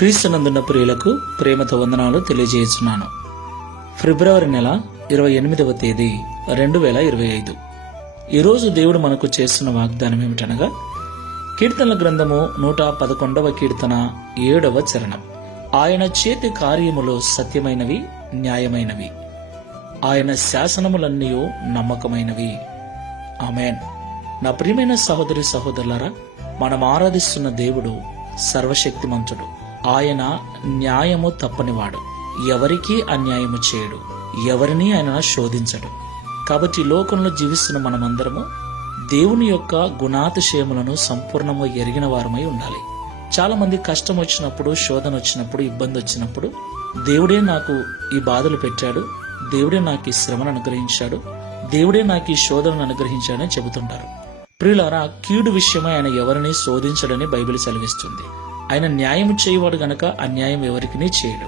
క్రీస్తునందున్న ప్రియులకు ప్రేమతో వందనాలు తెలియజేస్తున్నాను. ఫిబ్రవరి నెల 28వ తేదీ 2025. ఈరోజు దేవుడు మనకు చేస్తున్న వాగ్దానం ఏమిటనగా, కీర్తనల గ్రంథము 111వ కీర్తన 7వ చరణం. ఆయన చేతి కార్యములు సత్యమైనవి, న్యాయమైనవి, ఆయన శాసనములన్నీ నమ్మకమైనవి. ఆమేన్. నా ప్రియమైన సహోదరి సహోదరులారా, మనం ఆరాధిస్తున్న దేవుడు సర్వశక్తిమంతుడు. ఆయన న్యాయము తప్పనివాడు, ఎవరికీ అన్యాయము చేయడు, ఎవరిని ఆయన శోధించడు. కాబట్టి లోకంలో జీవిస్తున్న మనమందరము దేవుని యొక్క గుణాతిశయములను సంపూర్ణంగా ఎరిగిన వారమై ఉండాలి. చాలా మంది కష్టం వచ్చినప్పుడు, శోధన వచ్చినప్పుడు, ఇబ్బంది వచ్చినప్పుడు దేవుడే నాకు ఈ బాధలు పెట్టాడు, దేవుడే నాకు ఈ శ్రమను అనుగ్రహించాడు, దేవుడే నాకు ఈ శోధనను అనుగ్రహించాడని చెబుతుంటారు. ప్రియులారా, కీడు విషయమై ఆయన ఎవరిని శోధించడని బైబిల్ సెలవిస్తుంది. ఆయన న్యాయం చేయవాడు గనక అన్యాయం ఎవరికినీ చేయడు.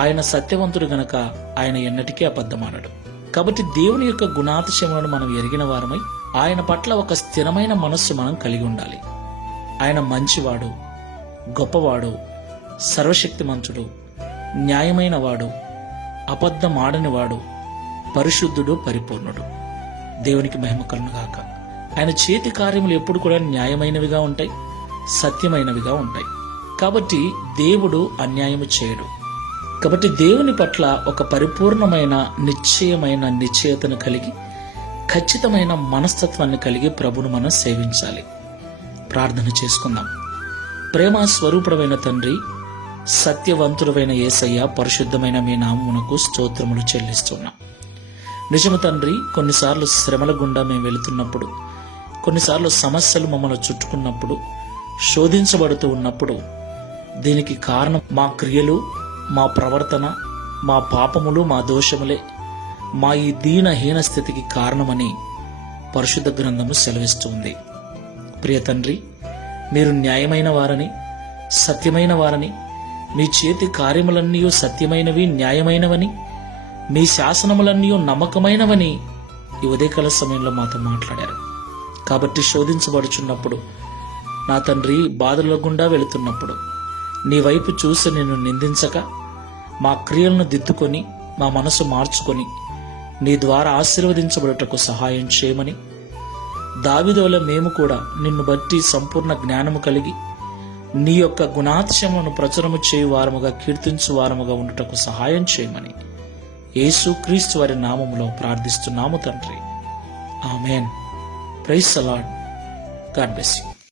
ఆయన సత్యవంతుడు గనక ఆయన ఎన్నటికీ అబద్ధమానడు. కాబట్టి దేవుని యొక్క గుణాతిశయములను మనం ఎరిగిన వారమై ఆయన పట్ల ఒక స్థిరమైన మనస్సు మనం కలిగి ఉండాలి. ఆయన మంచివాడు, గొప్పవాడు, సర్వశక్తిమంతుడు, న్యాయమైన వాడు, అబద్ధమాడనివాడు, పరిశుద్ధుడు, పరిపూర్ణుడు. దేవునికి మహిమ కలుగుగాక. ఆయన చేతి కార్యములు ఎప్పుడు కూడా న్యాయమైనవిగా ఉంటాయి, సత్యమైనవిగా ఉంటాయి. కాబట్టి దేవుడు అన్యాయము చేయడు. కాబట్టి దేవుని పట్ల ఒక పరిపూర్ణమైన నిశ్చయమైన నిశ్చయతను కలిగి, ఖచ్చితమైన మనస్తత్వాన్ని కలిగి ప్రభును మనం సేవించాలి. ప్రార్థన చేసుకుందాం. ప్రేమ స్వరూపుడమైన తండ్రి, సత్యవంతుడైన యేసయ్య, పరిశుద్ధమైన మీ నామమునకు స్తోత్రములు చెల్లిస్తున్నాం. నిజము తండ్రి, కొన్నిసార్లు శ్రమల గుండా మేము వెళుతున్నప్పుడు, కొన్నిసార్లు సమస్యలు మమ్మల్ని చుట్టుకున్నప్పుడు, శోధించబడుతూ ఉన్నప్పుడు దీనికి కారణం మా క్రియలు, మా ప్రవర్తన, మా పాపములు, మా దోషములే మా ఈ దీనహీన స్థితికి కారణమని పరిశుద్ధ గ్రంథము సెలవిస్తుంది. ప్రియ తండ్రి, మీరు న్యాయమైన వారని, సత్యమైన వారని, మీ చేతి కార్యములన్నీ సత్యమైనవి, న్యాయమైనవని, మీ శాసనములన్నీ నమ్మకమైనవని ఈ ఉదయకాల సమయంలో మాతో మాట్లాడారు. కాబట్టి శోధించబడుచున్నప్పుడు, నా తండ్రి, బాధల గుండా వెళుతున్నప్పుడు నీ వైపు చూసి నిన్ను నిందించక, మా క్రియలను దిద్దుకొని, మా మనసు మార్చుకొని నీ ద్వారా ఆశీర్వదించబడుటకు సహాయం చేయమని, దావీదువలె మేము కూడా నిన్ను బట్టి సంపూర్ణ జ్ఞానము కలిగి నీ యొక్క గుణాతిశయములను ప్రచురము చేయు వారముగా, కీర్తించు వారముగా ఉండుటకు సహాయం చేయమని యేసు క్రీస్తు వారి నామములో ప్రార్థిస్తున్నాము తండ్రి. Amen. Praise the lord. God bless you.